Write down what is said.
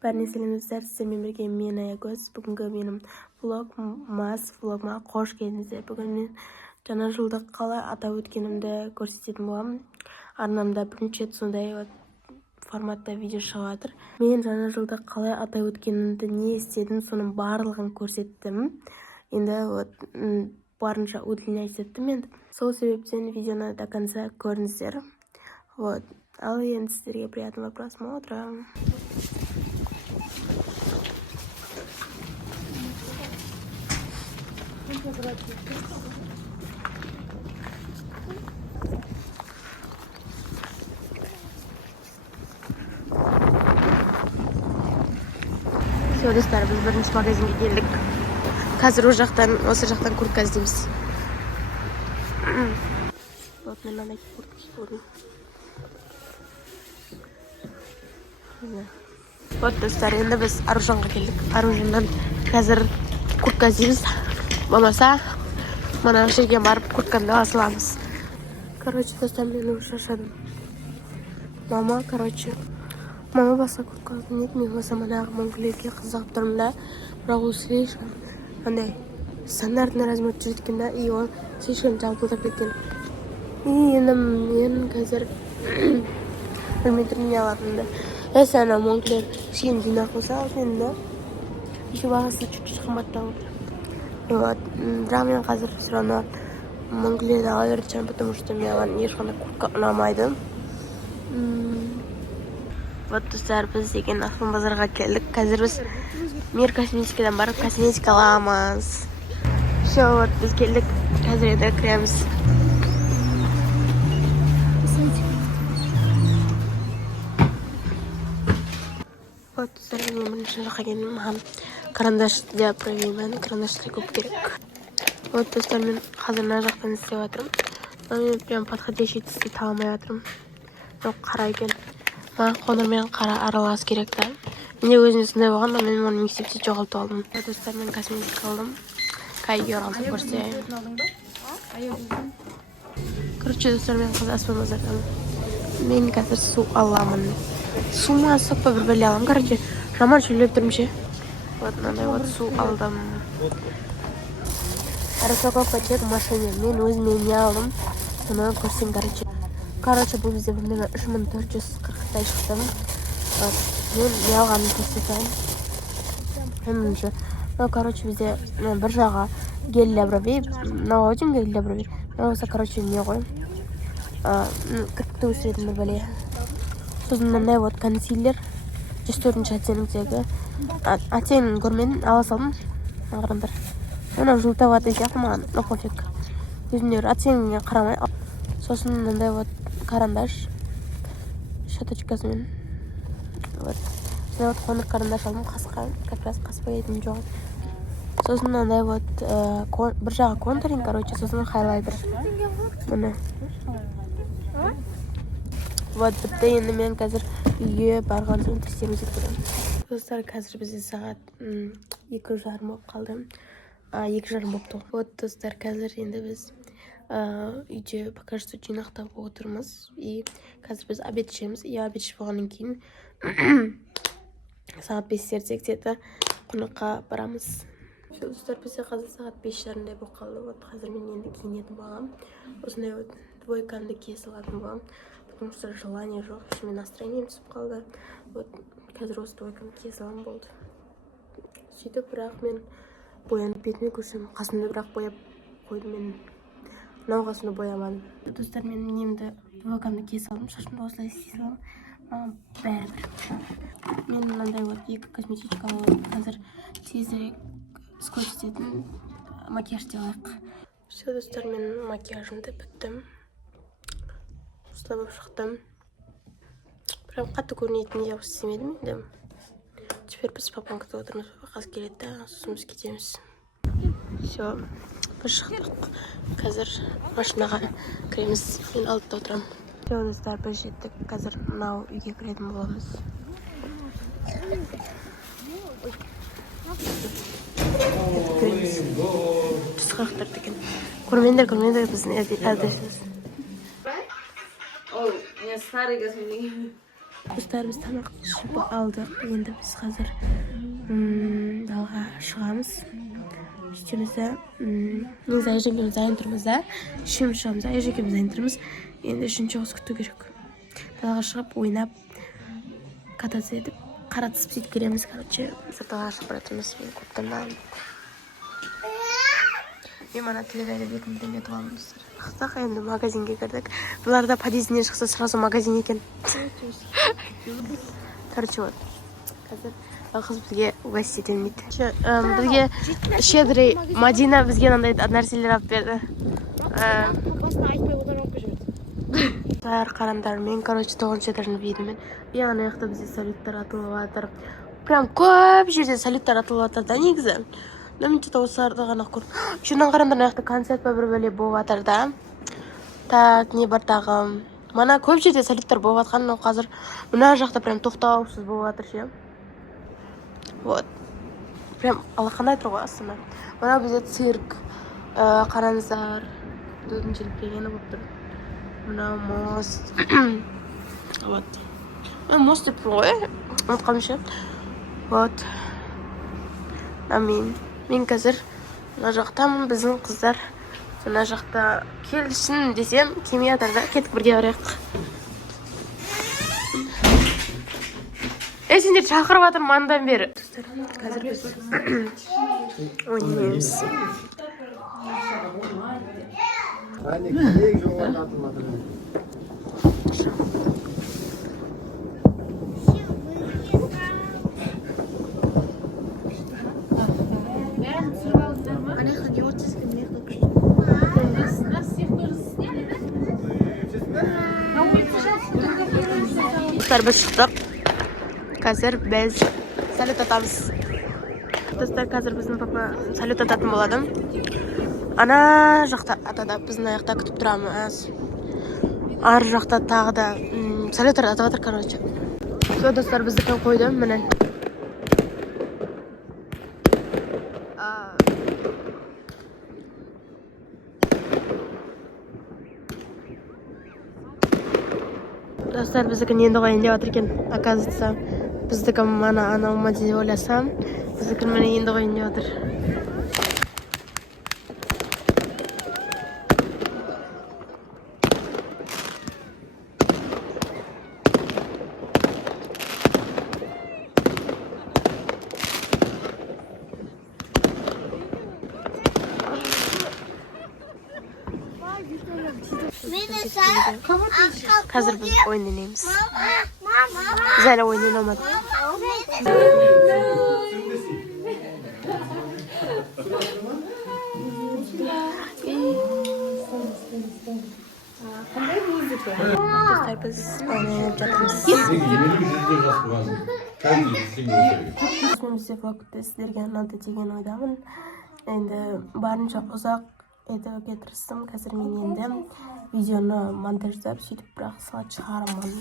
Bәріне сәлеміздер, сіздермен бірге мен Аягөз. Бүгінгі менің влогыма қош келдіңіздер. Бүгін мен жаңа жылды қалай атап өткенімді көрсететін боламын. Арнамда бірінші рет сондай форматта видео шығып жатыр. Мен жаңа жылды қалай атап өткенімді, не істедім, соның барлығын көрсеттім. Енді барынша удлинять еттім. Енді сол себептен видеоны до конца көріңіздер. Ал енді сіздерге приятного просмотра. Все, достар, біз бірінші магазинге келдік. Қазір осы жақтан куртка іздейміз. Вот, мен мынандай куртка көрдім. Вот, достар, енді біз Аружанға келдік. Аружаннан қазір куртка іздейміз. Болмаса, мына жерге барып куртканы ала саламыз. Короче, достар, мен уже шаршадым. Мама басқа куртка алды. Нет, мен болса манағы Монклерге қызығып тұрмын да. Бірақ ол слишком андай стандартный размер жүрген да, и ол слишком жабылдап кеткен. И енді мен қазір білмей тұрмын не алатынымды. Если ана Монклер кішкене жинақ болса алсын да. Еще бағасы чуть-чуть қымбаттау. Вот, бірақ мен қазір все равно Монклерді ала бердім, потому что маған ешқандай куртка ұнамайды. Вот, достар, біз деген Ақпан базарға келдік. Қазір біз Мир косметикадан барып косметика аламыз. Все, вот, біз келдік. Қазір енді кіреміз. Вот, достар, мен бірінші жаққа келдім. Маған карандаш деп проверимін. Карандаштар көп керек. Вот, достар, мен қазір мына жақтан істеп жатырмын. Мен прям подходящий түсті таба алмай жатырмын. Қара екен. Маған қоңырмен қара аралас керек та. Менде өзімде сондай болған, но мен оны мектепте жоғалтып алдым. Достар, мен косметика алдым. Кайгер алдым, көрсетейін. Короче, достар, мен қазір Аспан базардан. Мен қазір су аламын. Су ма, соқпа бір бәле аламын. Короче, жаман шөлеп тұрмын ше. Вот, мынандай вот су алдым. Распаковка чек машине. Мен өзіме не алдым. Оны көрсем, короче, бұл бізде примерно 3440-тай шықты. Мен не алғанын көрсетейін. Короче, бізде бір жағы гель для бровей. Мынау өтем гель для бровей. Мынау короче, не ғой. Кірпікті өсіретін бір бәле. Сосын мынандай вот консилер. 104-ші оттеніктегі. Оттенін көрмедім, ала салдым. Ағырындар. Оны жылтаватый сияқты маған, но пофиг. Өзімдер оттеніне қарамай. Сосын мынандай вот карандаш. Шаточкасымен. Вот. Сондай вот қоңыр карандаш алдым, қасқа. Как раз қаспай едім жоқ. Сосын мынандай вот бір жағы контуринг, короче, сосын хайлайтер. Міне. Вот, бітті. Енді мен қазір үйге барған соң тексерміз еттім. Достар, қазір бізде сағат 2:30 болып қалды. 2:30 болып тұр. Вот, достар, қазір енді біз үйде пока что жинақтап отырмыз. И қазір біз обед ішеміз. И обед ішіп болғаннан кейін сағат 5:30 где-то қонаққа барамыз. Достар, бізде қазір сағат 5:30 болып қалды. Вот, қазір мен енді киінетін боламын. Осындай вот двойкамды кие салатын боламын. Потому что желание жоқ, мен настроением түсіп қалды. Вот, қазір осы двойкамды кие салам болды. Сөйтіп, бірақ мен боянып бетіме көрсем, қасымды бірақ бояп қойдым мен. Мынау қасымды боямадым. Достар, мен немді двойкамды кие салдым, шашымды осылай істей салам. Маған бәрібір. Мен мынандай вот екі косметичка алып, қазір тезірек скотчтетін макияж делайық. Все, достар, мен макияжымды біттім. Осылай болып шықтым. Прям қатты көрінетін не істемедім енді. Теперь біз папам күтіп отырмыз. Қазір келеді, сосын біз кетеміз. Все, біз шықтық. Қазір машинаға кіреміз. Мен алдыда отырамын. Все, достар, біз жеттік. Қазір мынау үйге кіретін боламыз. Кіреміз. 140 екен. Көрмендер біздің әрдесіміз. Ой, я старый косметик. Dostlar biz tamақ ішіп алдық. Енді біз қазір далға шығамыз. Үстімізді негізі Айжекеміз дайын тұрмыз да. Үшеуміз шығамыз, Айжекеміз дайын тұрмыз. Енді үшінші қыз күту керек. Далға шығып, ойнап, кататься етіп, қаратысып сөйтіп келеміз. Короче, біз далға шығып баратырмыз. Мен көптен мен мана теледайда 2 мың теңге тұғамын достар. Қыстақ енді магазинге кірдік. Бұларда подъездінен шықса сразу магазин екен. Короче, вот. Қазір қыз бізге угостить етілмейді. Бізге щедрый Мадина бізге мынандай нәрселер алып берді. Басына айтпай олар алып жүрді. Қараңдар, мен короче 9-шы этажын видімін. Ана жақта бізде салюттар атылып жатыр. Прям көп жерде салюттар атылып жатыр да негізі. Мен что-то осыларды ғана көрдім. Шыннан қараңдар, ана жақта концерт па бір бәле болып жатыр да. Так, не бар тағы. Мана көп жерде салюттар болып жатқан, қазір мына жақта прям тоқтаусыз болып жатыр ше. Вот. Прям алақандай тұр ғой астына. Мына бізде цирк, қараңыздар. Төтіншілік келгені болып тұр. Мына мост. Вот. Мен мост деп тұр ғой, ұмытқам ше. Вот. Мен қазір мына жақтамын, біздің қыздар мына жақта келсін десем, келмей жатыр да. Кетіп бірге барайық. Сендер шақырып жатыр мандан бері. Қазір біз ойнаймыз. Біз шықтық. Қазір біз салют атамыз. Достар, қазір біздің папа салют ататын болады. Ана жақта атада, біздің аяқта күтіп тұрамыз. Ар жақта тағы да салют атап жатыр, короче. Все, достар, біздікін қойды, міне. Достар, біздікін енді қойын деп жатыр екен. Оказывается, біздікін мана анауыма деп ойласам, біздікін міне енді қойын деп жатыр. Қазір біз ойын ойнаймыз. Біз әлі ойын ойнамадық. Достар, біз ойнап жатырмыз. Бізде влогты сіздерге ұнады деген ойдамын. Енді барынша ұзақ етуге тырыстым. Қазір мен енді видеоны монтаждап сөйтіп бірақ салат шығарамын.